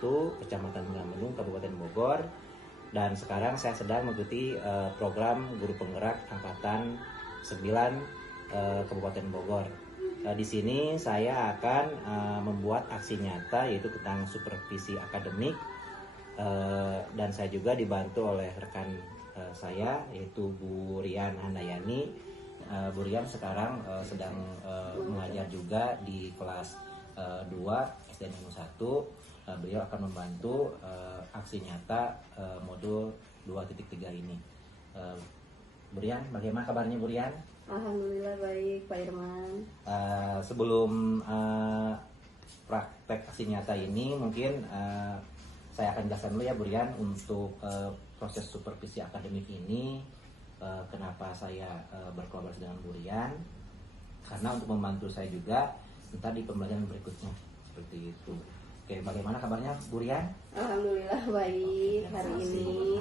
Kecamatan Megamendung, Kabupaten Bogor. Dan sekarang saya sedang mengikuti program Guru Penggerak Angkatan 9 Kabupaten Bogor. Di sini saya akan membuat aksi nyata yaitu tentang supervisi akademik, dan saya juga dibantu oleh rekan saya yaitu Bu Rian Handayani. Bu Rian sekarang sedang mengajar juga di kelas 2 SD Negeri 1. Beliau akan membantu aksi nyata modul 2.3 ini. Bu Rian, bagaimana kabarnya Bu Rian? Alhamdulillah baik Pak Irman. Sebelum praktek aksi nyata ini mungkin saya akan jelaskan dulu ya Bu Rian untuk proses supervisi akademik ini. Kenapa saya berkolaborasi dengan Bu Rian? Karena untuk membantu saya juga entah di pembelajaran berikutnya seperti itu. Oke, bagaimana kabarnya Bu Rian? Alhamdulillah baik hari ini.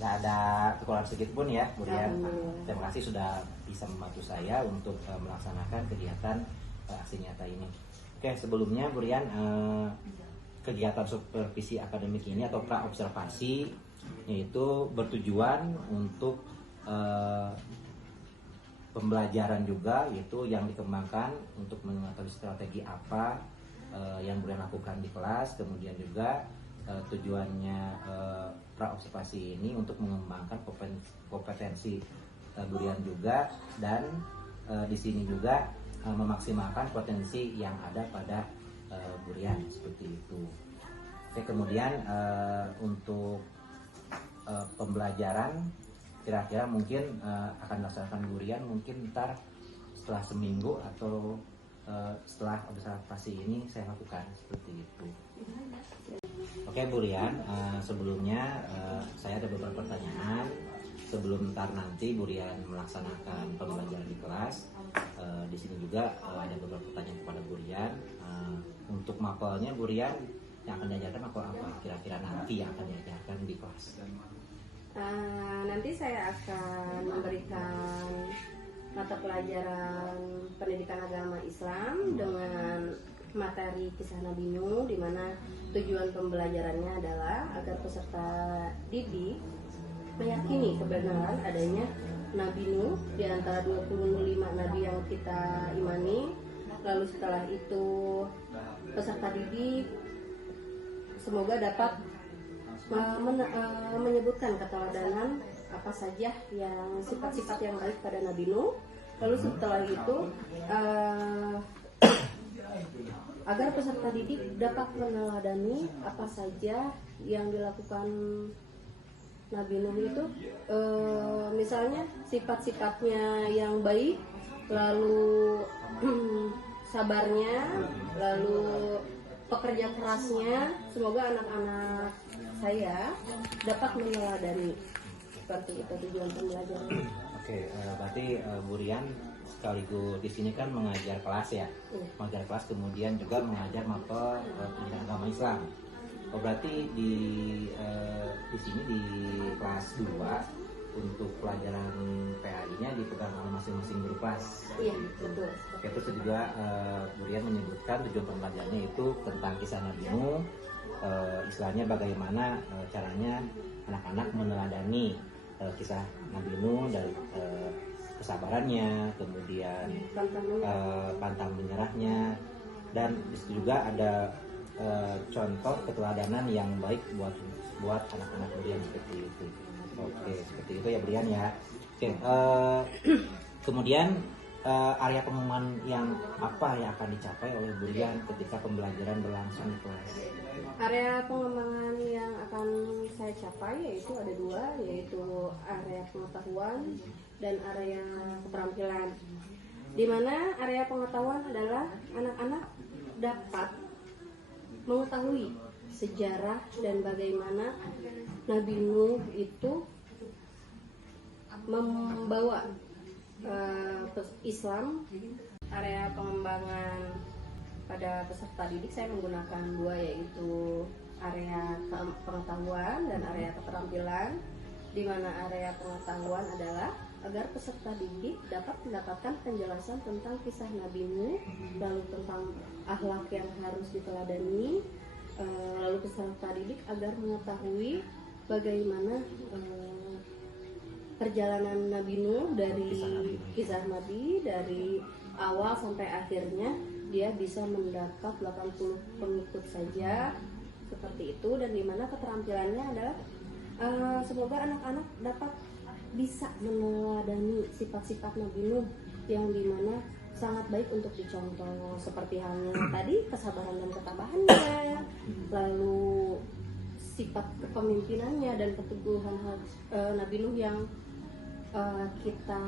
Gak ada kekurangan sedikit pun ya Bu Rian. Terima kasih sudah bisa membantu saya untuk melaksanakan kegiatan aksi nyata ini. Oke, sebelumnya Bu Rian, kegiatan supervisi akademik ini atau pra-observasi yaitu bertujuan untuk pembelajaran juga, yaitu yang dikembangkan untuk mengetahui strategi apa yang boleh lakukan di kelas. Kemudian juga tujuannya pra-observasi ini untuk mengembangkan kompetensi Bu Rian juga, dan di sini juga memaksimalkan potensi yang ada pada Bu Rian seperti itu. Oke, kemudian untuk pembelajaran kira-kira mungkin akan dilaksanakan Bu Rian mungkin ntar setelah seminggu atau setelah observasi ini saya lakukan seperti itu. Oke Bu Rian, sebelumnya saya ada beberapa pertanyaan sebelum ntar nanti Bu Rian melaksanakan pembelajaran di kelas. Di sini juga ada beberapa pertanyaan kepada Bu Rian. Untuk mapelnya Bu Rian yang akan diajarkan mapel apa kira-kira nanti yang akan diajarkan di kelas? Nanti saya akan memberikan mata pelajaran pendidikan agama Islam dengan materi kisah Nabi Nuh, di mana tujuan pembelajarannya adalah agar peserta didik meyakini kebenaran adanya Nabi Nuh di antara 25 nabi yang kita imani. Lalu setelah itu peserta didik semoga dapat menyebutkan keteladanan apa saja yang sifat-sifat yang baik pada Nabi Nuh. Lalu setelah itu agar peserta didik dapat meneladani apa saja yang dilakukan Nabi Nuh itu, misalnya sifat-sifatnya yang baik, lalu sabarnya, lalu pekerja kerasnya. Semoga anak-anak saya dapat meneladani. Seperti itu tujuan pembelajaran. Oke, berarti Bu Rian sekaligus di sini kan mengajar kelas ya, mengajar kelas kemudian juga mengajar mapel pendidikan agama Islam. Oh, berarti di sini di kelas 2 untuk pelajaran PAI-nya dipegang oleh masing-masing guru kelas. Iya, betul. Oke, terus juga Bu Rian menyebutkan tujuan pembelajarannya itu tentang kisah Nabi Nuh. Istilahnya bagaimana caranya anak-anak meneladani kisah Nabi Nuh dari kesabarannya, kemudian pantang menyerahnya, dan disitu juga ada contoh keteladanan yang baik buat anak-anak Bu Rian seperti itu. Oke, seperti itu ya Bu Rian ya. Oke, kemudian area pengembangan yang apa yang akan dicapai oleh Bu Rian ketika pembelajaran berlangsung di kelas? Area pengembangan yang akan saya capai yaitu ada 2, yaitu area pengetahuan dan area keterampilan. Di mana area pengetahuan adalah anak-anak dapat mengetahui sejarah dan bagaimana Nabi Nuh itu membawa Islam. Area pengembangan pada peserta didik saya menggunakan 2, yaitu area pengetahuan dan area keterampilan, di mana area pengetahuan adalah agar peserta didik dapat mendapatkan penjelasan tentang kisah Nabi Nuh, lalu tentang akhlak yang harus diteladani, lalu peserta didik agar mengetahui bagaimana perjalanan Nabi Nuh dari kisah Nabi dari awal sampai akhirnya dia bisa mendapat 80 pengikut saja seperti itu, dan dimana keterampilannya adalah semoga anak-anak dapat bisa meneladani sifat-sifat Nabi Nuh yang dimana sangat baik untuk dicontoh, seperti halnya tadi kesabaran dan ketabahannya, lalu sifat kepemimpinannya dan keteguhan Nabi Nuh yang kita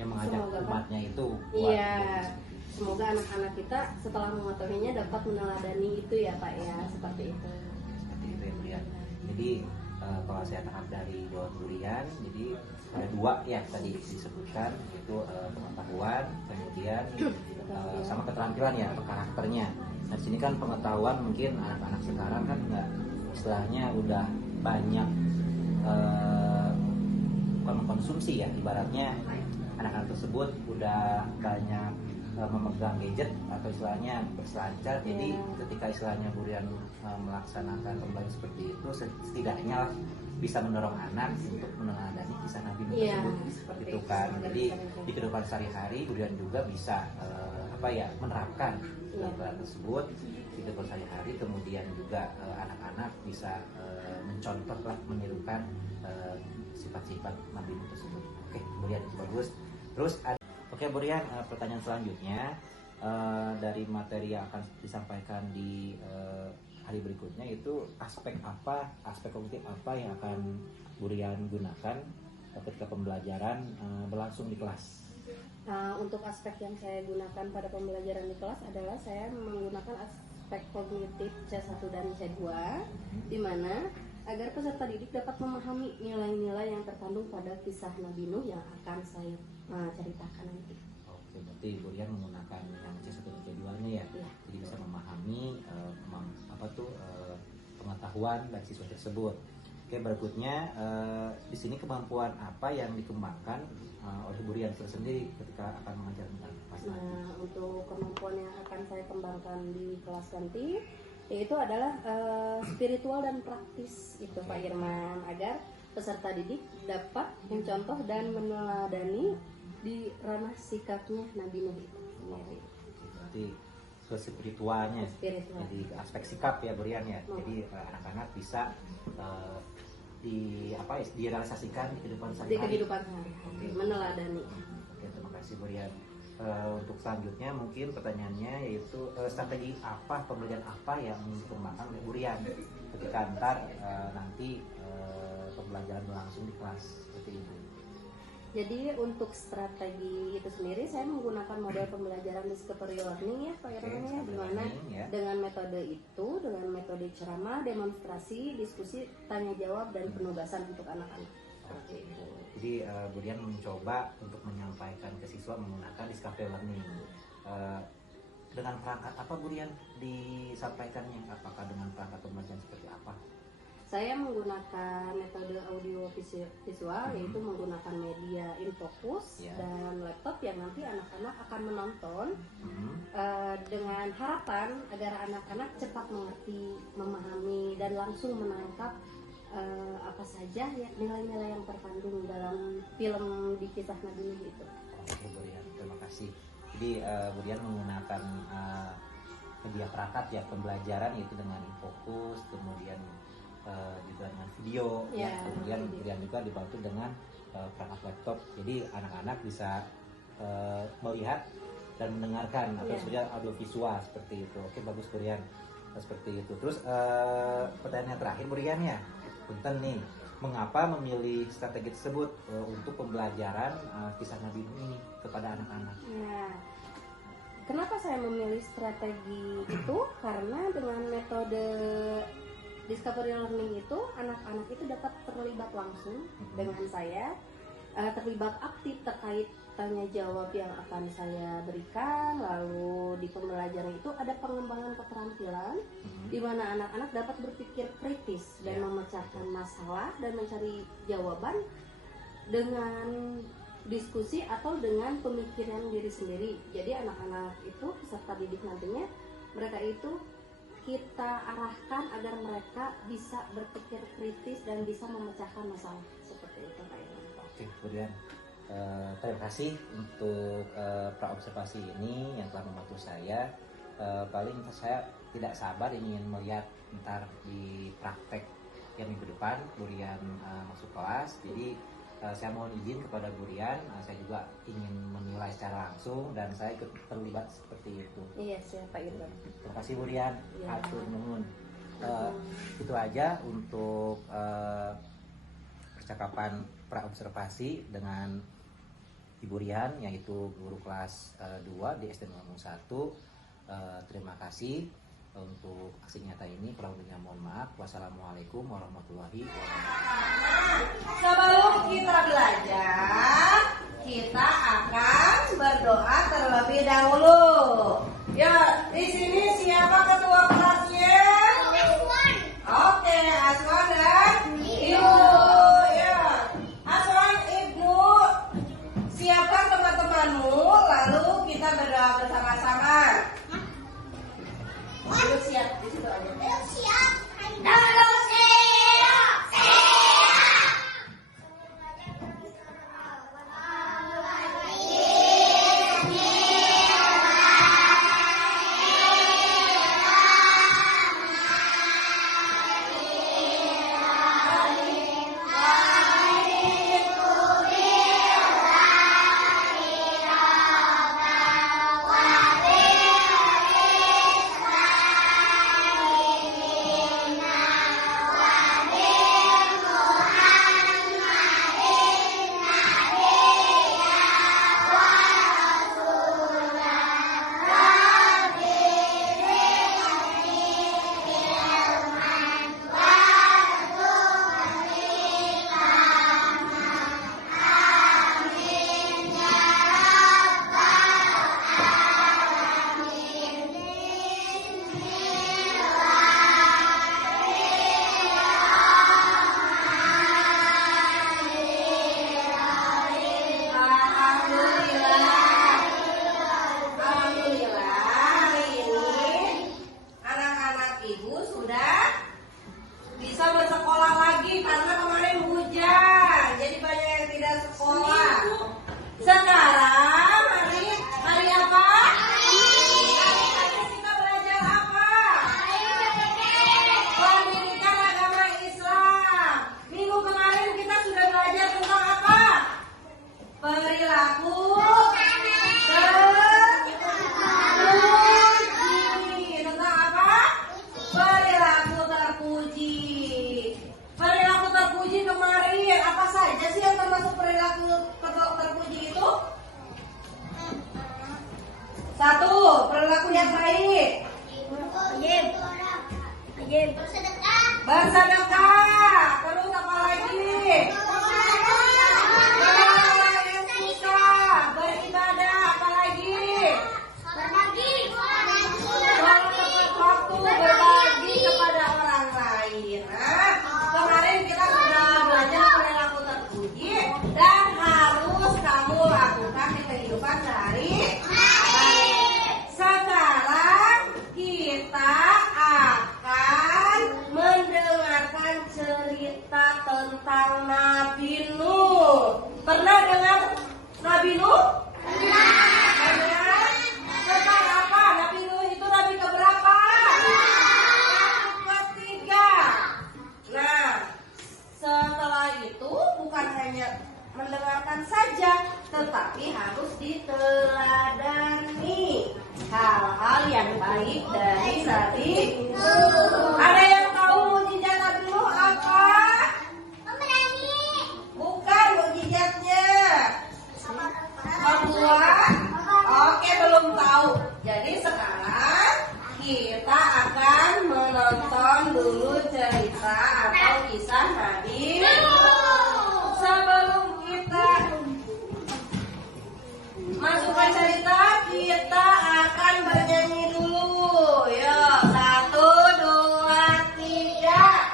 mengajak umatnya itu iya, semoga anak-anak kita setelah mengetahuinya dapat meneladani itu ya Pak ya, seperti itu. Seperti itu ya Bu Rian. Jadi kalau saya tangkap dari doa Bu Rian, jadi ada dua ya tadi disebutkan, yaitu pengetahuan, kemudian sama keterampilan ya, atau karakternya. Nah di sini kan pengetahuan, mungkin anak-anak sekarang kan nggak, istilahnya udah banyak bukan mengkonsumsi ya, ibaratnya anak-anak tersebut udah banyak memegang gadget atau istilahnya berselancar. Jadi ketika istilahnya Bu Rian melaksanakan pembelajaran seperti itu, setidaknya bisa mendorong anak untuk meneladani kisah Nabi Nuh tersebut, seperti itu kan. Jadi di kehidupan sehari-hari Bu Rian juga bisa menerapkan pelajaran tersebut di kehidupan sehari-hari. Kemudian juga anak-anak bisa mencontoh, menirukan sifat-sifat Nabi Nuh tersebut. Oke, Bu Rian, bagus. Terus oke Bu Rian, pertanyaan selanjutnya dari materi yang akan disampaikan di hari berikutnya, itu aspek kognitif apa yang akan Bu Rian gunakan ketika pembelajaran berlangsung di kelas? Untuk aspek yang saya gunakan pada pembelajaran di kelas adalah saya menggunakan aspek kognitif C1 dan C2, di mana agar peserta didik dapat memahami nilai-nilai yang terkandung pada kisah Nabi Nuh yang akan saya ceritakan nanti. Oke, berarti Bu Rian menggunakan yang C1 dan C2-nya ya. Jadi bisa memahami pengetahuan dari siswa tersebut. Oke, berikutnya di sini kemampuan apa yang dikembangkan oleh Bu Rian sendiri ketika akan mengajar tentang kelas nanti? Nah, untuk kemampuan yang akan saya kembangkan di kelas nanti yaitu adalah spiritual dan praktis itu Pak Irman, agar peserta didik dapat mencontoh dan meneladani di ranah sikapnya Nabi Nuh itu sendiri. Berarti ke spiritualnya, jadi aspek sikap ya Bu Rian ya. Jadi anak-anak bisa direalisasikan di kehidupan sehari-hari. Meneladani. Oke, terima kasih Bu Rian. Untuk selanjutnya mungkin pertanyaannya yaitu strategi apa, pembelajaran apa yang dikembangkan oleh Bu Rian ketika nanti pembelajaran berlangsung di kelas seperti itu. Jadi untuk strategi itu sendiri saya menggunakan model pembelajaran discovery learning ya Pak Irwan ya, di mana dengan metode itu, dengan metode ceramah, demonstrasi, diskusi, tanya jawab dan penugasan untuk anak-anak. Jadi Bu Rian mencoba untuk menyampaikan ke siswa menggunakan discovery learning. Dengan perangkat apa Bu Rian disampaikannya? Apakah dengan perangkat pembelajaran seperti apa? Saya menggunakan metode audio visual, yaitu menggunakan media infocus dan laptop yang nanti anak-anak akan menonton dengan harapan agar anak-anak cepat mengerti, memahami dan langsung menangkap apa saja ya nilai-nilai yang terkandung dalam film di kisah Nabi Nuh itu. Oke Bu Rian, terima kasih. Jadi Bu Rian menggunakan media perangkat ya pembelajaran, yaitu dengan infocus, kemudian juga dengan video, kemudian Bu Rian juga dibantu dengan perangkat laptop. Jadi anak-anak bisa melihat dan mendengarkan atau sebenarnya audio visual seperti itu. Oke, bagus Bu Rian, seperti itu. Terus pertanyaan terakhir Bu Rian ya, punten nih, mengapa memilih strategi tersebut untuk pembelajaran kisah Nabi Nuh ini kepada anak-anak? Nah, kenapa saya memilih strategi itu? Karena dengan metode discovery learning itu anak-anak itu dapat terlibat langsung dengan saya, terlibat aktif terkait tanya jawab yang akan saya berikan. Lalu di pembelajaran itu ada pengembangan keterampilan di mana anak-anak dapat berpikir kritis dan memecahkan masalah dan mencari jawaban dengan diskusi atau dengan pemikiran diri sendiri. Jadi anak-anak itu peserta didik nantinya mereka itu kita arahkan agar mereka bisa berpikir kritis dan bisa memecahkan masalah seperti itu Pak Irwan. Oke, kemudian terima kasih untuk praobservasi ini yang telah membantu saya. Paling saya tidak sabar ingin melihat ntar di praktek yang minggu depan Burian masuk kelas. Jadi saya mohon izin kepada Burian, saya juga ingin menilai secara langsung dan saya ikut terlibat seperti itu. Iya siap Pak Irwan. Terima kasih Burian, hatur nuhun. Itu aja untuk percakapan praobservasi dengan Ibu Rian, yaitu guru kelas 2 di SD 01. Terima kasih untuk aksi nyata ini. Kurang lebihnya mohon maaf. Wassalamualaikum warahmatullahi wabarakatuh. Sebelum kita belajar, kita akan berdoa terlebih dahulu. Ya, di sini siapa ketua kelasnya? Oke, Aswan dan Ibu. Ya, Aswan, Ibu, siapkan teman-temanmu, lalu kita berdoa bersama-sama. Ayo siap, di situ aja. Ayo siap. Dulu siap. Satu, perilaku yang baik. Bersedekah. Terus apa lagi? Yang suka beribadah. Apa lagi? Waktu berbagi kepada orang lain. Nah, kemarin kita sudah belajar perilaku terpuji dan harus kamu lakukan di kehidupan sehari-hari. Sekarang kita akan mendengarkan cerita tentang Nabi Nuh. Pernah dengar Nabi Nuh? Pernah. Tentang apa? Nabi Nuh itu nabi keberapa? Ketiga. Nah, setelah itu bukan hanya mendengarkan saja, tetapi harus diteladani hal-hal yang baik dari Nabi Nuh. Ada yang tahu mukjizat Nabi Nuh apa? Bukan mukjizatnya. Membuat? Oke, belum tahu. Jadi sekarang kita akan menonton dulu cerita atau kisah Nabi Nuh. Sebelum kita masukkan cerita, kita akan bernyanyi dulu. Yuk, 1, 2, 3.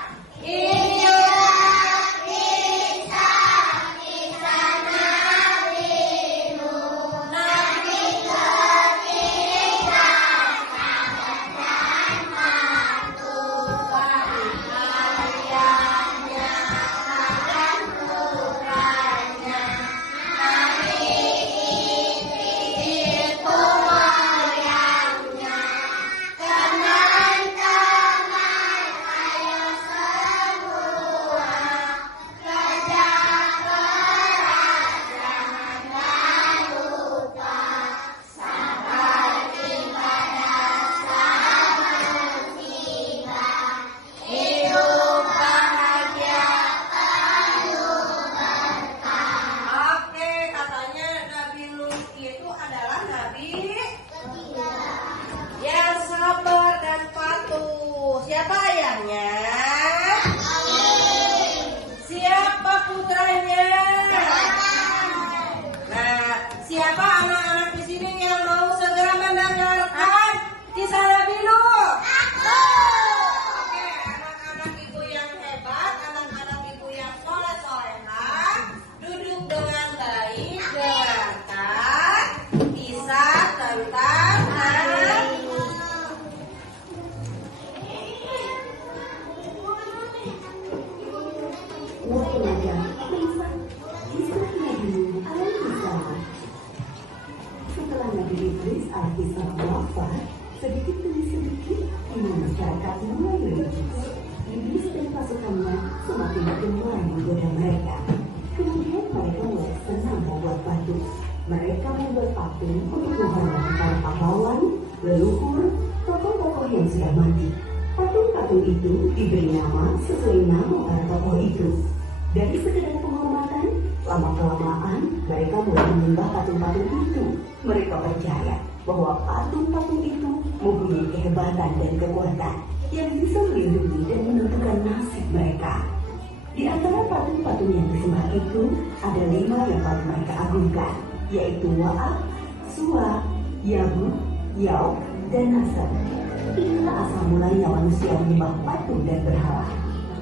Inilah kisah Nabi Nuh. Nabi kita sahabat dan Sedikit demi sedikit, iman masyarakat mulai religius. Iblis dan pasukannya semakin mulai menggoda mereka. Kemudian mereka mulai senang membuat batu. Mereka membuat patung untuk menghormati para pahlawan, leluhur, tokoh-tokoh yang sudah mati. Patung-patung itu diberi nama sesuai nama para tokoh itu. Dari sekedar penghormatan, lama-kelamaan mereka mulai menyembah patung-patung itu. Mereka percaya bahwa patung-patung itu mempunyai kehebatan dan kekuatan yang bisa melindungi dan menentukan nasib mereka. Di antara patung-patung yang disembah itu, ada 5 yang paling mereka agungkan, yaitu Wa'at, Suwa, Yahud, Yauk, dan Nasr. Inilah asal mulanya manusia menyembah patung dan berhala.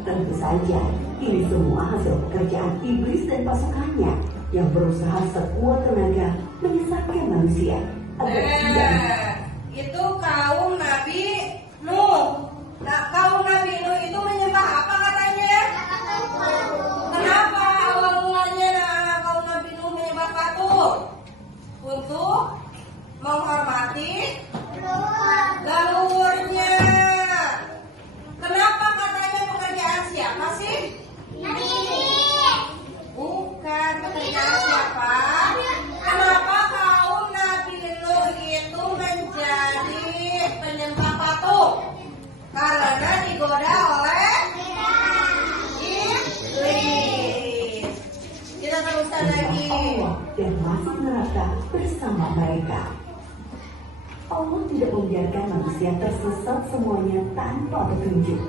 Tentu saja, ini semua hasil pekerjaan iblis dan pasukannya yang berusaha sekuat tenaga menyesatkan manusia agar tidak. Itu kaum Nabi Nuh. Nah, kaum Nabi Nuh itu menyembah apa katanya? Kenapa awal mulanya kaum Nabi Nuh menyembah patung? Untuk menghormati leluhurnya. Kenapa katanya pekerjaan siapa sih? Bukan pekerjaan siapa? Kenapa kaum Nabi Nuh itu menjadi penyembah patung? Karena digoda oleh iblis. Kita teruskan lagi. Allah dan masuk neraka bersama mereka. Allah tidak membiarkan manusia tersesat semuanya tanpa petunjuk.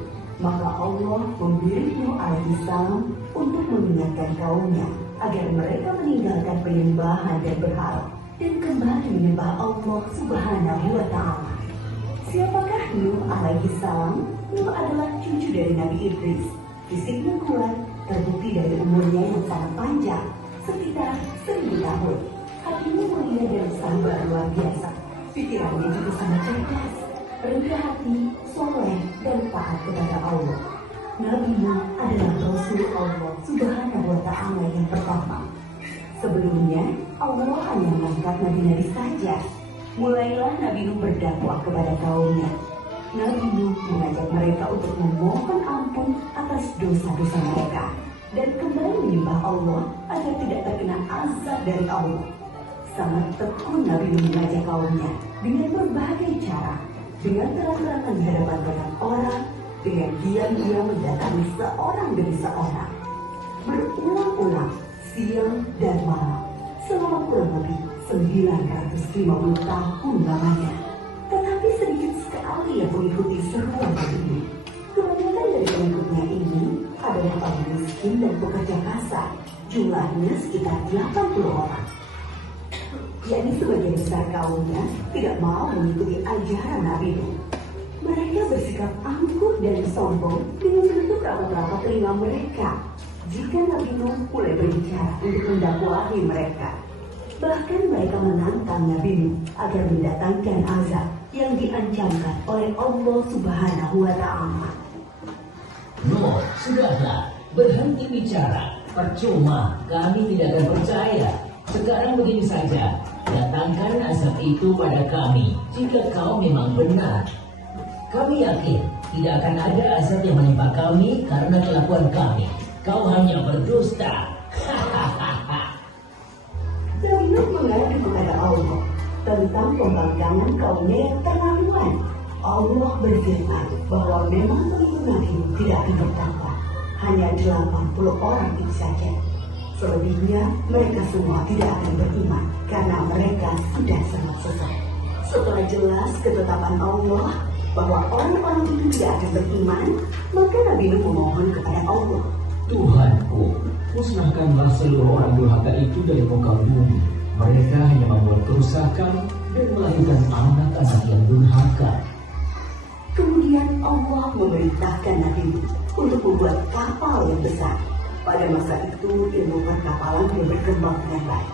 Maka Allah membirik Nuh alaihissalam untuk mengingatkan kaumnya agar mereka meninggalkan penyembahan dan berhala dan kembali menyembah Allah Subhanahu wa Ta'ala. Siapakah Nuh alaihissalam? Nuh adalah cucu dari Nabi Idris. Fisiknya kuat, terbukti dari umurnya yang sangat panjang, sekitar 1000 tahun. Hatinya mulia dan sabar luar biasa. Pikirannya juga sangat cerdas, rendah hati, soleh, dan taat kepada Allah. Nabi Nuh adalah Rasul Allah Subhanahu wa Ta'ala yang pertama. Sebelumnya, Allah hanya mengangkat nabi-nabi saja. Mulailah Nabi Nuh berdakwah kepada kaumnya. Nabi Nuh mengajak mereka untuk memohon ampun atas dosa-dosa mereka dan kembali menyembah Allah agar tidak terkena azab dari Allah. Sangat tekun Nabi Nuh mengajak kaumnya dengan berbagai cara, dengan terang-terangan di hadapan banyak orang, dengan diam-diam mendatangi seorang demi seorang, berulang-ulang siang dan malam selama kurang lebih 950 tahun lamanya. Tetapi sedikit sekali yang mengikuti seruan ini. Kebanyakan dari pengikutnya ini adalah orang miskin dan pekerja kasar. Jumlahnya sekitar 80 orang. Yakni sebagian besar kaumnya tidak mau mengikuti ajaran Nabi Nuh. Mereka bersikap angkuh dan sombong dengan menutup rapat-rapat telinga mereka jika Nabi Nuh mulai berbicara untuk mendakwahi mereka. Bahkan mereka menantang Nabi Nuh agar mendatangkan azab yang diancamkan oleh Allah Subhanahu wa Ta'ala. Nuh, sudahlah, berhenti bicara. Percuma, kami tidak akan percaya. Sekarang begini saja, datangkan azab itu pada kami jika kau memang benar. Kami yakin tidak akan ada azab yang menimpa kami karena kelakuan kami. Kau hanya berdusta. Nabi Nuh mengadu kepada Allah tentang pembangkangan kaumnya yang terlaluan. Allah berfirman bahwa memang pengikut Nabi Nuh tidak akan bertambah, hanya 80 orang itu saja. Selebihnya mereka semua tidak akan beriman karena mereka sudah sangat sesat. Setelah jelas ketetapan Allah bahwa orang-orang itu tidak akan beriman, maka Nabi Nuh memohon kepada Allah, Tuhanku, musnahkanlah seluruh orang durhaka itu dari muka bumi. Mereka hanya membuat kerusakan dan melahirkan anak-anak yang durhaka. Kemudian Allah memerintahkan Nabi Nuh untuk membuat kapal yang besar. Pada masa itu ilmu perkapalan belum berkembang dengan baik.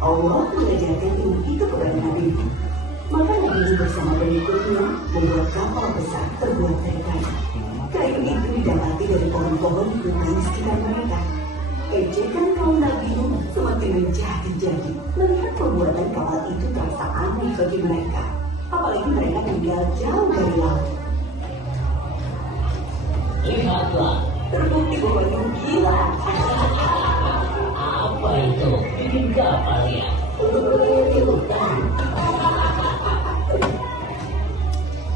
Allah mengajarkan ilmu itu kepada Nabi Nuh. Maka Nabi Nuh bersama pengikutnya membuat kapal besar terbuat dari kayu. Kayu itu didapati dari pohon-pohon di hutan di sekitar mereka. Ejekan kaum Nabi Nuh semakin menjadi-jadi melihat pembuatan kapal itu terasa aneh bagi mereka. Apa apalagi mereka tinggal jauh dari laut. Lihatlah, Terbukti bahwa itu gila. apa itu? Bikin kapal ya? Untuk berkeliling hutan.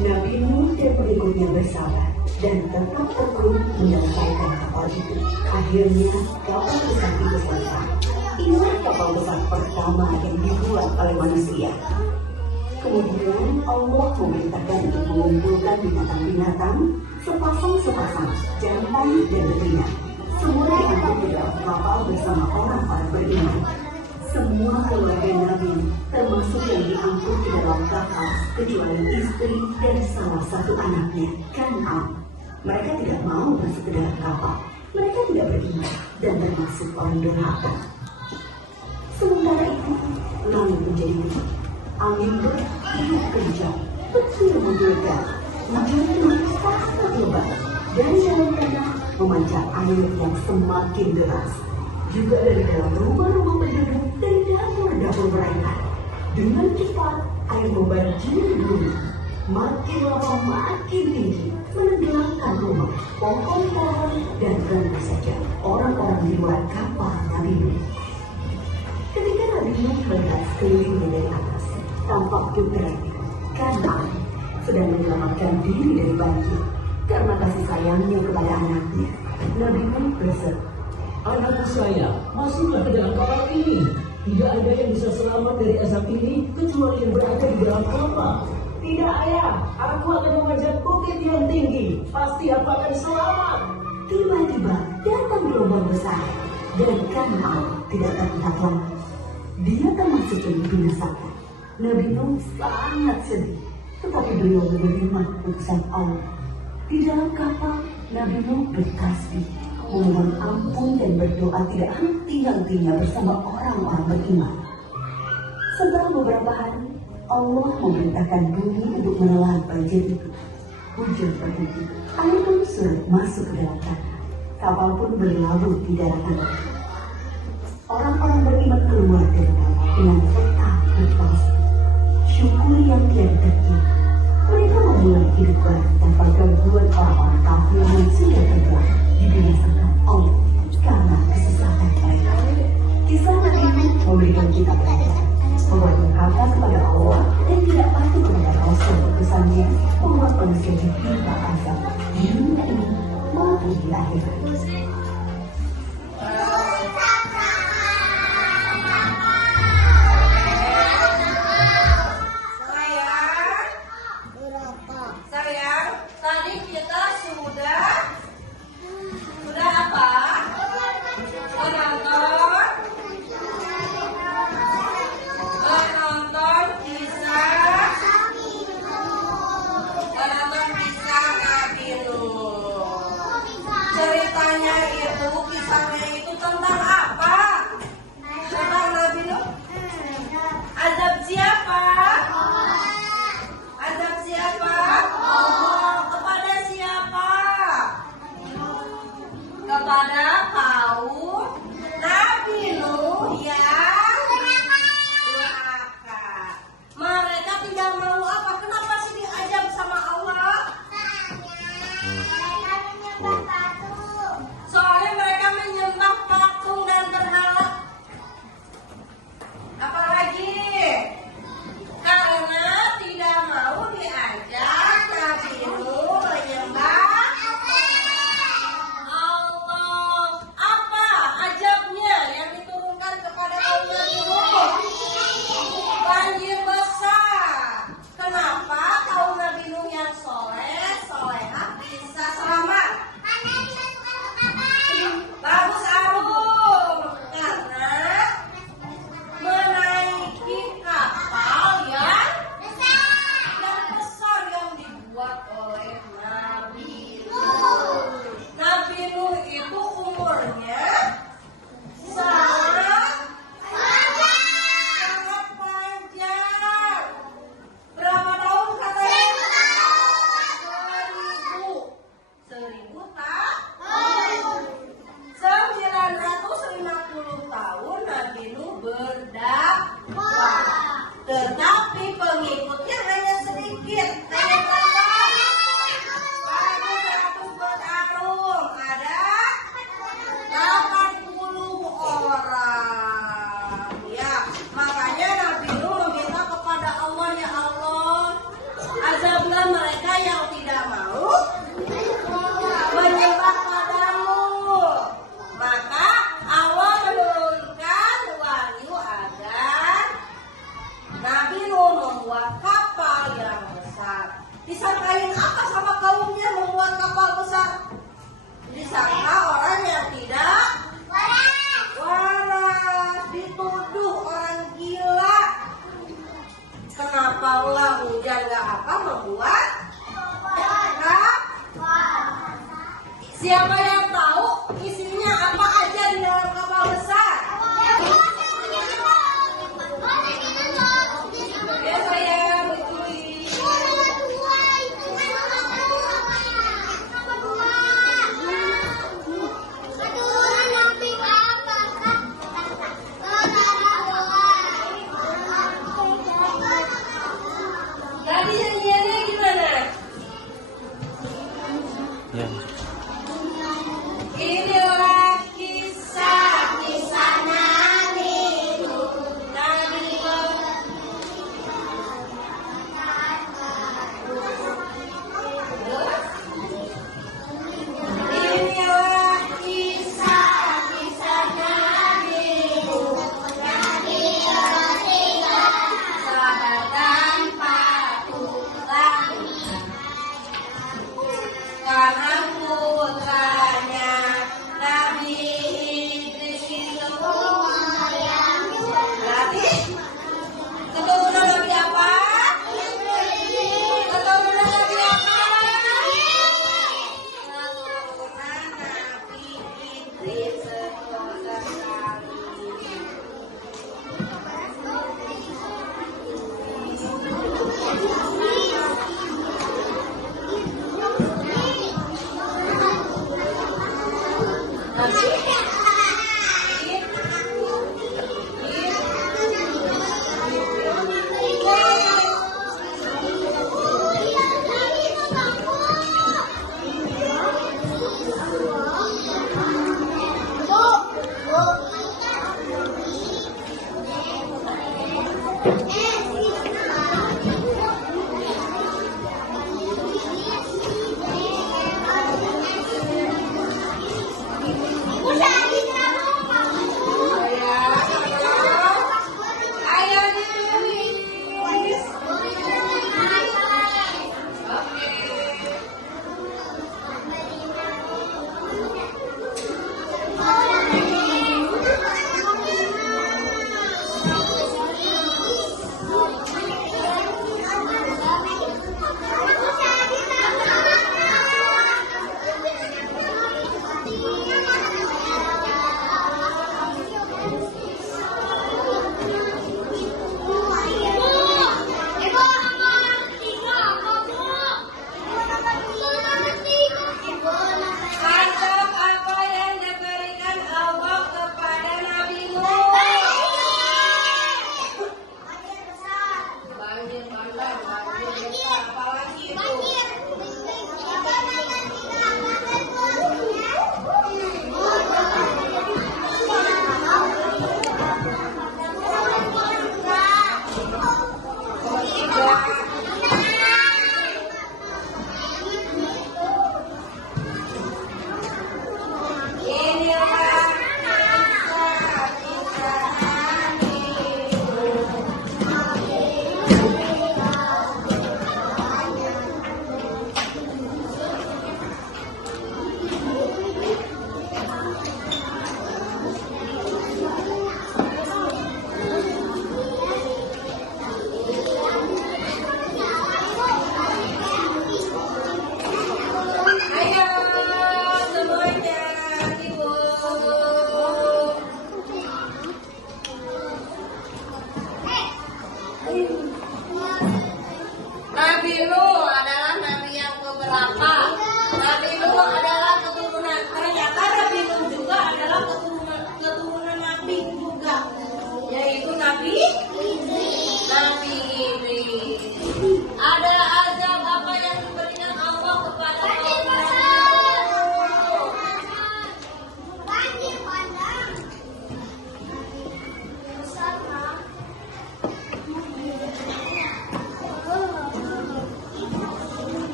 Nabi Nuh dan pengikutnya bersabar dan tetap tekun menyelesaikan kapal itu. Akhirnya kapal besar itu selesai. Inilah kapal besar pertama yang dibuat oleh manusia. Kemudian Allah memerintahkan untuk mengumpulkan binatang-binatang sepasang-sepasang, jantan dan betina. Semua diangkut di dalam kapal bersama orang-orang beriman. Semua keluarga Nabi, termasuk yang diangkut di dalam kapal, kecuali istri dan salah satu anaknya, Kan'an. Mereka tidak mau masuk ke dalam kapal. Mereka tidak beriman dan termasuk orang durhaka. Sementara itu, langit menjadi gelap. Angin bertiup kencang, petir menggelegar, hujan turun sangat lebat, dan dalam tanah memancar air yang semakin deras. Juga dari dalam rumah-rumah penduduk dan dapur-dapur mereka. Dengan cepat, air membanjiri bumi. Makin lama makin tinggi, menenggelamkan rumah, pohon-pohon, dan tentu saja orang-orang di luar kapal Nabi Nuh. Ketika Nabi Nuh melihat sekelilingnya dari atas, tampak putranya, Kan'an, sedang menyelamatkan diri dari banjir. Karena kasih sayangnya kepada anaknya, Nabi Nuh berseru, Anakku sayang, masuklah ke dalam kapal ini. Tidak ada yang bisa selamat dari azab ini kecuali yang berada di dalam kapal. Tidak ayah, aku akan memanjat bukit yang tinggi. Pasti aku akan selamat. Tiba-tiba datang gelombang besar dan Kan'an tidak terlihat lagi. Dia termasuk yang dibinasakan. Nabi Nuh sangat sedih, tetapi beliau menerima keputusan Allah. Di dalam kapal, Nabi Nuh bertasbih, memohon ampun dan berdoa tidak henti-hentinya bersama orang-orang beriman. Setelah beberapa hari, Allah memerintahkan bumi untuk menelan banjir itu. Hujan berhenti, air pun surut masuk ke dalam tanah. Kapal pun berlabuh di daratan laut. Orang-orang beriman keluar dari kapal dengan tetap berpasti. Syukur yang tiada terkira. Mereka memulai hidup baru tanpa gangguan orang-orang kafir yang sudah terbang dibinasakan Allah karena kesesatan mereka. Kisah Nabi Nuh memberikan kita pelajaran bahwa durhaka kepada Allah dan tidak patuh kepada Rasul utusannya membuat manusia ditimpa azab di dunia ini maupun di akhirat. Sayang, tadi kita sudah apa? Menonton kisah Nabi Nuh. Ceritanya Siapa yang tahu isinya apa aja di dalam kapal besar? Ya sayang, tadi nyanyiannya gimana? Ya.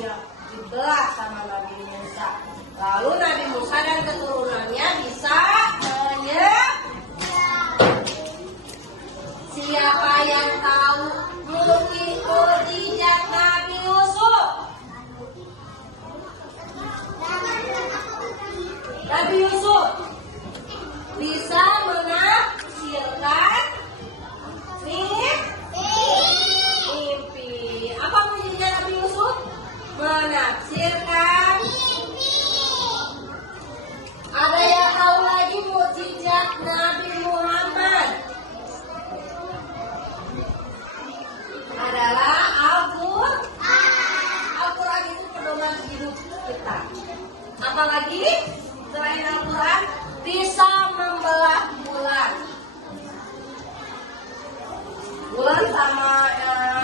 yang dibelah sama Nabi Musa. Lalu Nabi Musa dan keturunannya bisa siapa yang tahu mukjizat Nabi Yusuf? Nabi Yusuf bisa menafsirkan mimpi. Apa mukjizat Nabi Yusuf? Menafsirkan mimpi. Ada yang tahu lagi mukjizat Nabi Muhammad? Adalah Al-Quran itu pedoman hidup kita. Apalagi selain Al-Quran bisa membelah bulan. Bulan sama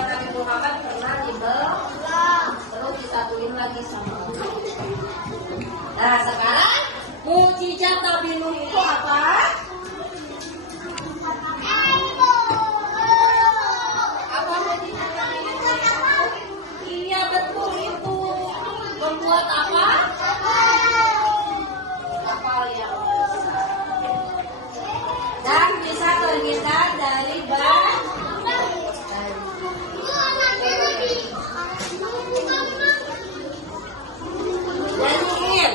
Nabi Muhammad pernah dibelah, terus disatuin lagi sama Allah. Nah sekarang mukjizat Nabi Nuh itu apa? Iya betul itu. Membuat apa? Kapal yang besar. Dan bisa terhindar dari nyanyiin.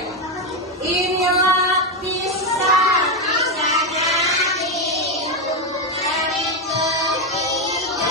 Inilah kisah Nabi dari ketiga.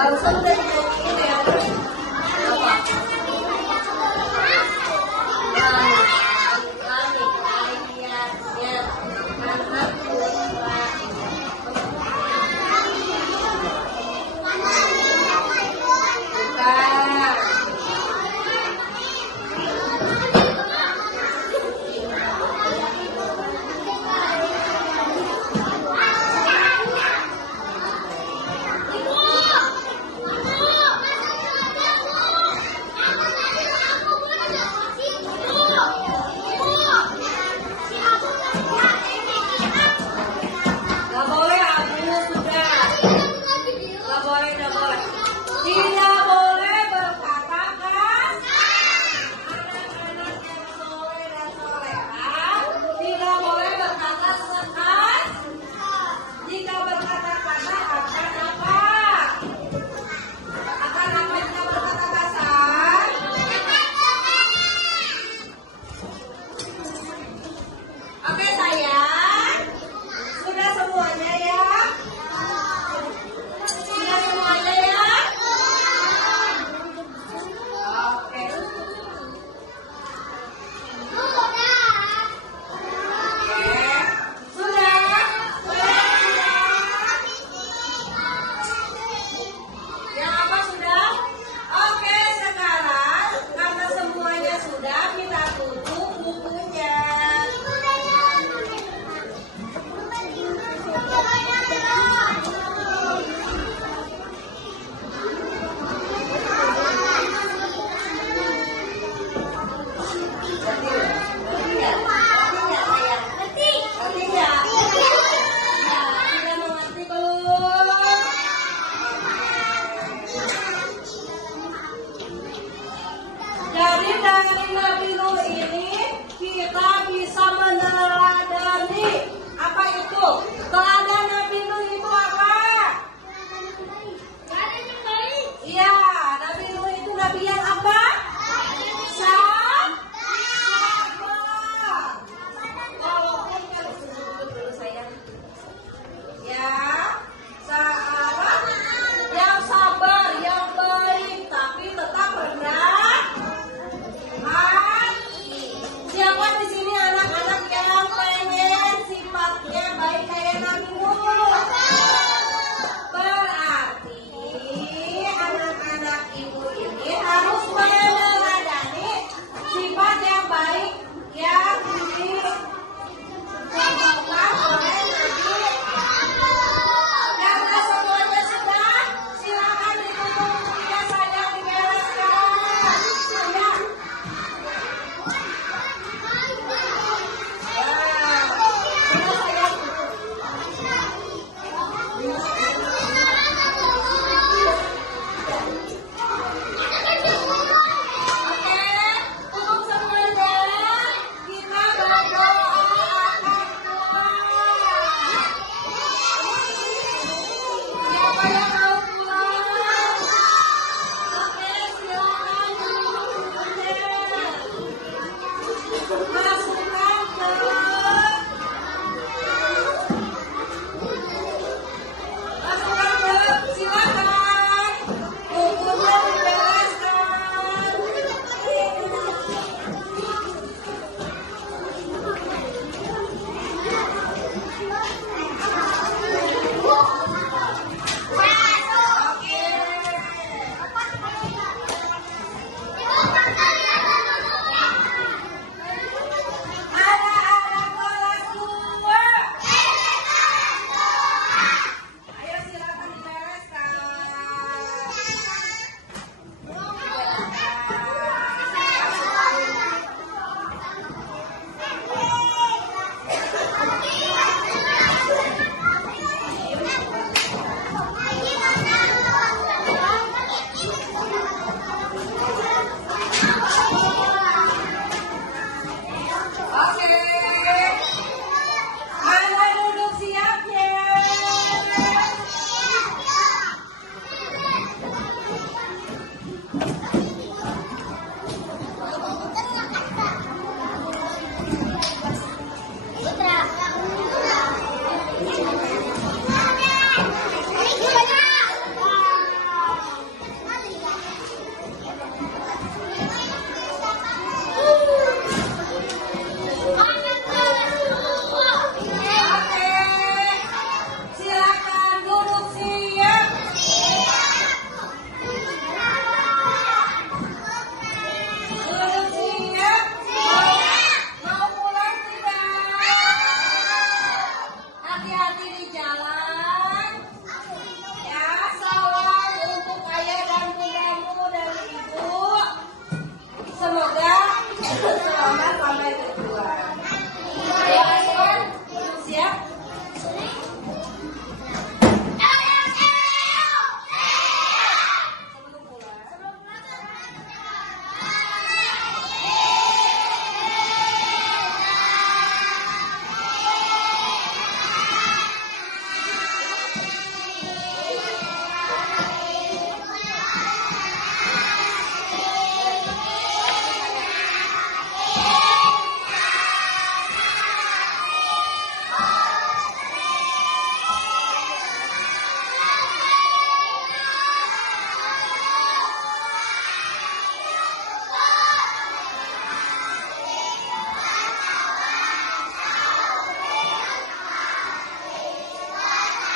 Barusan udah dinyanyiin ya. Apa? Langit ayatnya anak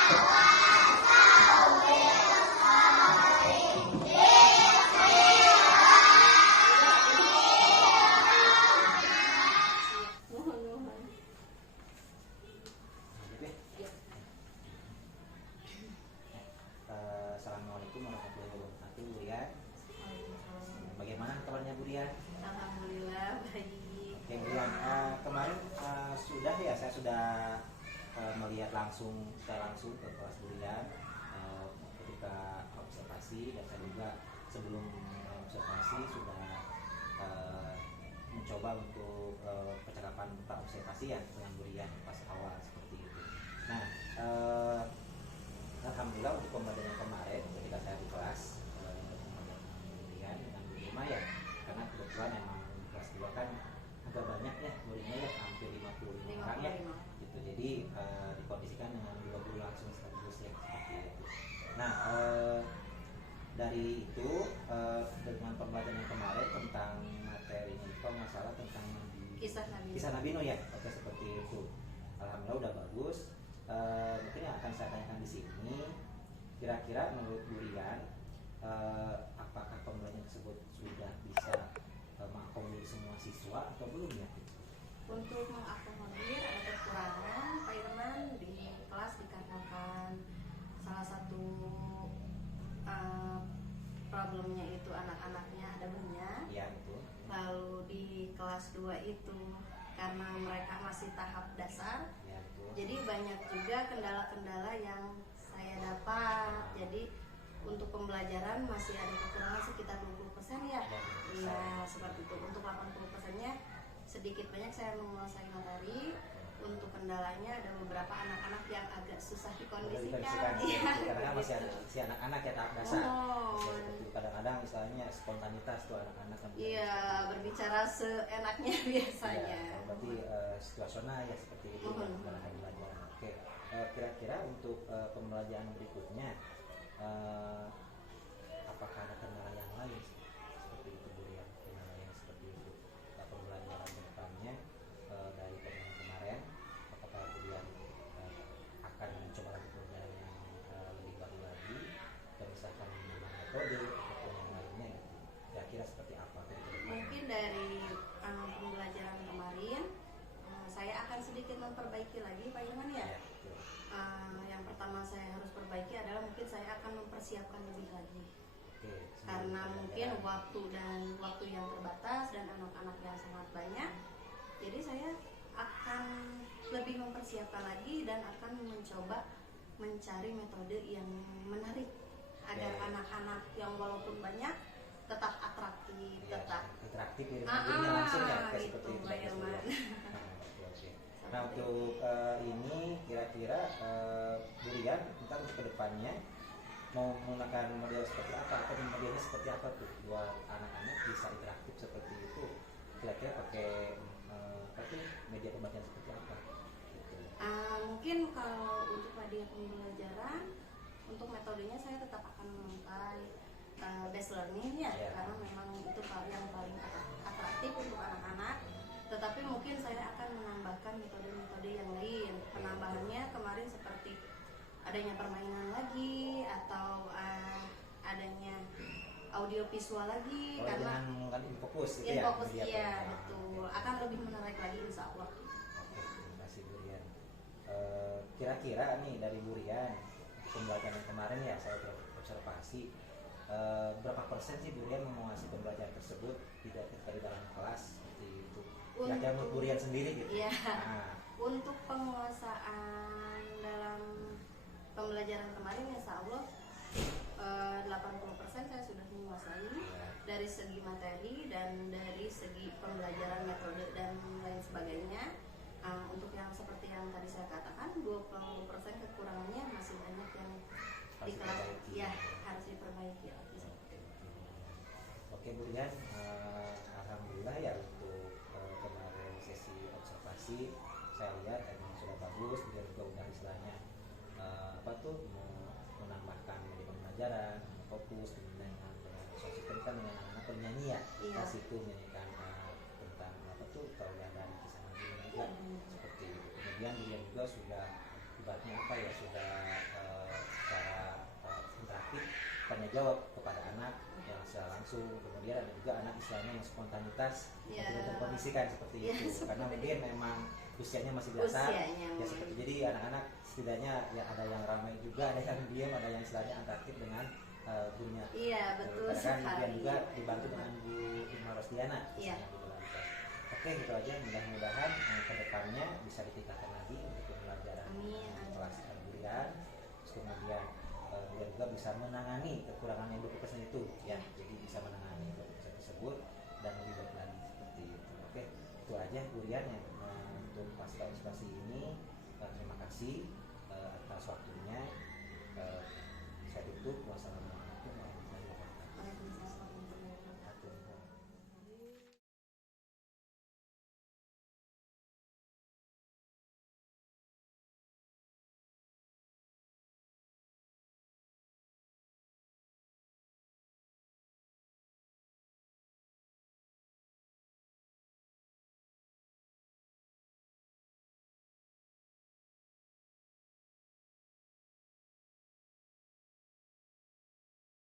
Assalamualaikum warahmatullahi wabarakatuh, Bu Rian. Bagaimana kabarnya Bu Rian? Alhamdulillah baik. Oke, Bu Rian, kemarin saya sudah melihat secara langsung ke kelas Bu Rian ketika observasi, dan saya juga sebelum observasi sudah mencoba untuk percakapan observasi ya dengan Bu Rian pas awal seperti itu. Nah, alhamdulillah untuk pembelajaran kemarin ketika saya di kelas kemudian dengan Bu Irma ya, karena kebetulan emang kelas 2 kan agak banyak ya muridnya ya, hampir 55 orang ya gitu. Jadi dikondisikan dengan 20 langsung sekaligus ya seperti itu. Nah, dari itu dengan pembelajaran yang kemarin tentang materinya itu masalah tentang kisah Nabi Nuh ya, oke seperti itu. Alhamdulillah udah bagus. Mungkin yang akan saya tanyakan di sini, kira-kira menurut Bu Rian, apakah pembelajaran tersebut sudah bisa mengakomodir semua siswa atau belum ya? Untuk mengakomodir ada kekurangan Pak Irman di kelas dikarenakan salah satu problemnya itu anak-anaknya ada banyak. Iya betul. Lalu di kelas 2 itu karena mereka masih tahap dasar, Ya, betul. jadi banyak juga kendala-kendala yang saya dapat. Jadi untuk pembelajaran masih ada kekurangan sekitar 20% ya. Iya, seperti itu. Untuk 80%-nya sedikit banyak saya menguasai materi. Untuk kendalanya ada beberapa anak-anak yang agak susah dikondisikan. Karena masih ada si anak-anak ya tahap dasar. Oh. Seperti kadang-kadang misalnya spontanitas tuh anak-anak kan. Iya, berbicara seenaknya biasanya. Ya, berarti situasional ya seperti itu dalam pembelajaran. Oke, kira-kira untuk pembelajaran berikutnya apakah ada kendala yang lain seperti itu Bu Rian? Kendala yang seperti itu pembelajaran depannya dari pembelajaran kemarin, apakah Bu Rian akan mencoba lagi pembelajaran yang lebih baru lagi dan misalkan menggunakan metode ataupun yang lainnya gitu. Kira-kira seperti apa? Mungkin dari pembelajaran kemarin saya akan sedikit memperbaiki lagi Pak Irman ya. Ya, betul. Yang pertama saya harus perbaiki adalah mungkin saya akan mempersiapkan lebih lagi. Oke, Karena mungkin waktu yang terbatas dan anak-anak yang sangat banyak. Jadi saya akan lebih mempersiapkan lagi dan akan mencoba mencari metode yang menarik agar anak-anak yang walaupun banyak tetap atraktif, ya, tetap interaktif ya dengan gurunya langsung ya kayak gitu, seperti itu. Pak Irman. Nah untuk ini kira-kira Bu Rian ntar untuk kedepannya mau menggunakan model seperti apa atau modelnya seperti apa tuh buat anak-anak bisa interaktif seperti itu, kira-kira pakai media pembelajaran seperti apa gitu. Mungkin kalau untuk media pembelajaran untuk metodenya saya tetap akan memakai based learning ya, karena memang itu yang paling atraktif untuk anak-anak. Tetapi mungkin saya akan menambahkan metode-metode yang lain. Penambahannya kemarin seperti adanya permainan lagi atau adanya audio visual lagi, karena dengan infokus itu infokus ya, iya betul, akan lebih menarik lagi insya Allah. Oke, terima kasih Bu Rian. Kira-kira nih dari Bu Rian pembelajaran kemarin ya saya observasi berapa persen sih Bu Rian menguasai pembelajaran tersebut tidak ketika di dalam kelas seperti itu? Kira-kira menurut Bu Rian sendiri gitu? Iya. Nah, Untuk penguasaan dalam pembelajaran kemarin insya Allah 80% saya sudah menguasai dari segi materi dan dari segi pembelajaran metode dan lain sebagainya. Untuk yang seperti yang tadi saya katakan 20% kekurangannya masih banyak yang di kelas ya harus diperbaiki lagi. Oke Bu Rian, alhamdulillah ya untuk kemarin sesi observasi saya lihat emang sudah bagus, dia juga udah istilahnya menambahkan media pembelajaran, fokus dengan sosialisasikan dengan anak-anak bernyanyi ya, pas itu menyanyikan tentang tauladan kisah Nabi juga seperti itu. Kemudian dia juga sudah ibaratnya apa ya, sudah secara interaktif tanya jawab kepada anak yang secara langsung. Kemudian ada juga anak istilahnya yang spontanitas, yang tidak terkondisikan seperti itu, karena mungkin memang usianya masih biasa ya seperti. Jadi anak-anak setidaknya ya ada yang ramai juga, ada yang diam, ada yang istilahnya interaktif dengan gurunya. Iya, betul Karena sekali. kemudian juga dibantu dengan Bu Irma Rosdiana. Iya. Oke, gitu aja. Mudah-mudahan ke depannya bisa ditingkatkan lagi untuk pembelajaran kelas durian. Terus kemudian beliau juga bisa menangani kekurangan yang 20% itu, ya. Jadi bisa menangani 20% tersebut dan lebih baik lagi seperti itu. Oke, itu aja Durian yang untuk partisipasi ini. Terima kasih atas waktunya. Saya tutup. Wassalamualaikum warahmatullahi wabarakatuh.